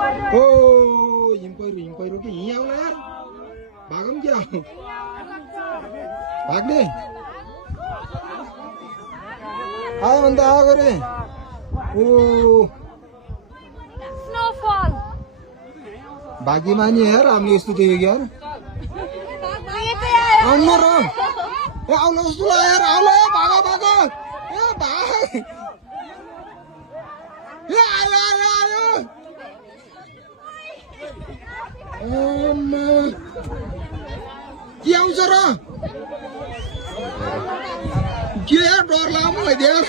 ओ हिम पहिरो कि यहीँ आउला यार भागौँ क्या भाग्ने आयो भने त आएको रे ओ स्नोफॉल भाग्यमानी यार हामीले यस्तो देखेको यार आउनु र ए आउला जस्तो ल यार आउला भाग भाग ए भाग ए आयो आयो आयो के आउँछ र के यार डर लाग्यो मलाई यार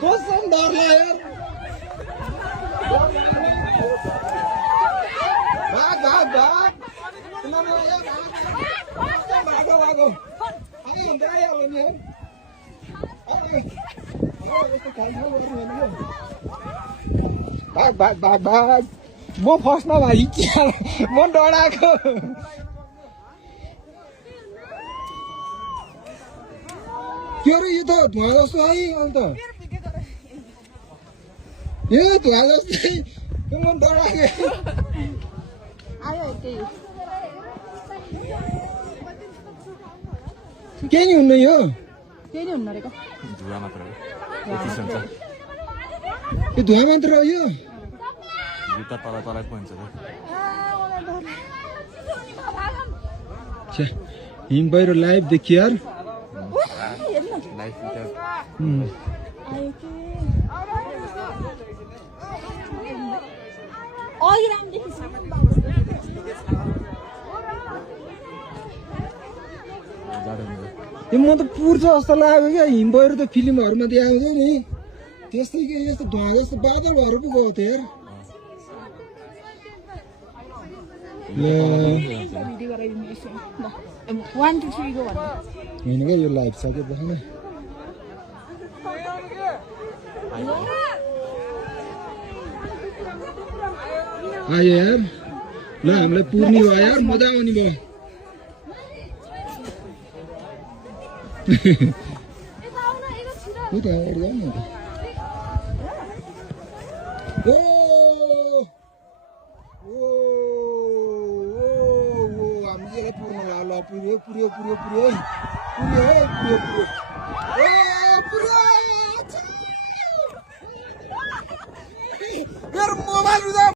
कसम डर लाग्यो यार भाग भाग भाग भागो भागो आयो हुन्छ आइहाल्यो नि भाग भाग भाग भाग म फर्स्टमा भाइ म डराएको के अरे यो त धुवा जस्तो है अन्त यो धुवा जस्तै म डराएको केही नि हुन्न यो केही हुन्न रे धुवा मात्र हो यति हुन्छ यो धुवा मात्र हो यो जुत्ता तल तल पो हुन्छ हिम पहिरो लाइभ देखियो यार म त पुर्छ जस्तो लाग्यो क्या हिम पहिरो त फिल्महरूमा देखाउँछ नि त्यस्तै के यस्तो धुवा जस्तो बादल भएर पो गएको थियो यार होइन क्या यो लाइभ सक्यो देखाउन आयो यार ल हामीलाई पुर्ने भयो यार मजा आउने भयो हामीले पुर्न ल पुर्यो पुर्यो पुर्यो पुर्यो पुर्यो पुर्यो पुर्यो